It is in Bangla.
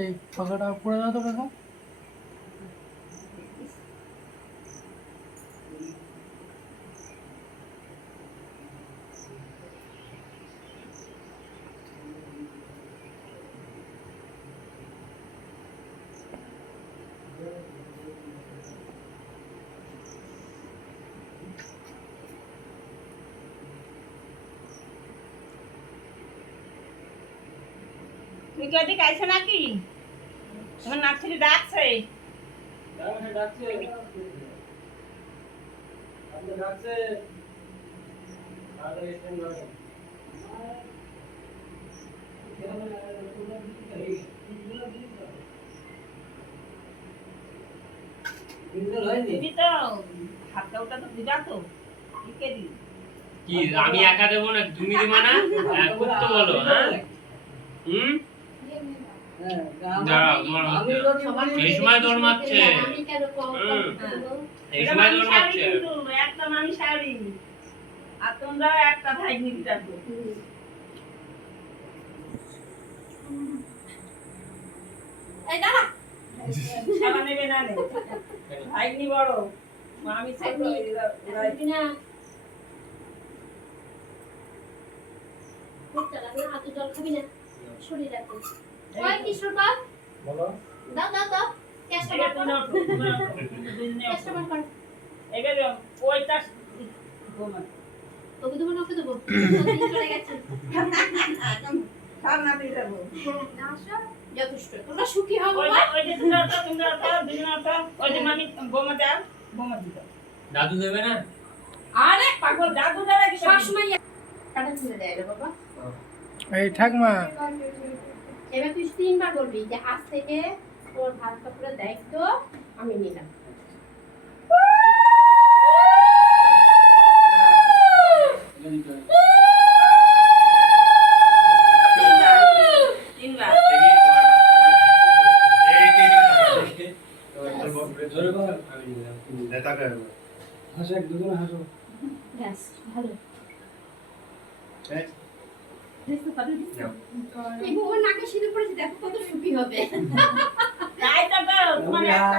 এই পাখাটা পড়ে দাও তো কাকা। তুই কি ওদিকে আইছো নাকি? তোমার নাচুরি ডাকছে। দিদি তো হাতটা ওটা তো দিবা তো দিকে দি। কি আমি একা দেবো না তুমি দিবা না? করতে বলো হ্যাঁ দাঁড়াও তোমার এই সময় দৌড় মারছে এই সময় দৌড় মারছে একটা মানুষ শাড়ি আর তোমরা একটা ভাই নিতে যাবো এই দাঁড়া সারা নেবে না নে ভাই নি বড় আমি ছোট না বুঝতে লাগবে হাতে জল খাবি না শরীর রাখো ওই কিশোর বাপ বলো দাও দাও দাও চেষ্টা কর চেষ্টা কর এবারে ওইটা গোমা ওকে দেবো না ওকে দেবো চলে গেছে সব না দিয়ে দেবো যথেষ্ট তোমরা সুখী হও ওই বাবা যে তোমরা তো ওই যে মামি গোমা দাও গোমা দিও দাদু দেবে না আরে পাগল দাদু দাদা কি সবসময় কাটা ছেড়ে দেয় রে বাবা এই ঠাকমা এবার তুই 3 বার বলবি যে আজ থেকে তোর ভাত কাপড়ের দায়িত্ব আমি নিলাম হাসো এক দুজন হাসো ব্যাস ভালো এই বউয়ের নাকে সিঁদুর পড়েছে দেখো কত সুখী হবে তাই তো তোমার একটা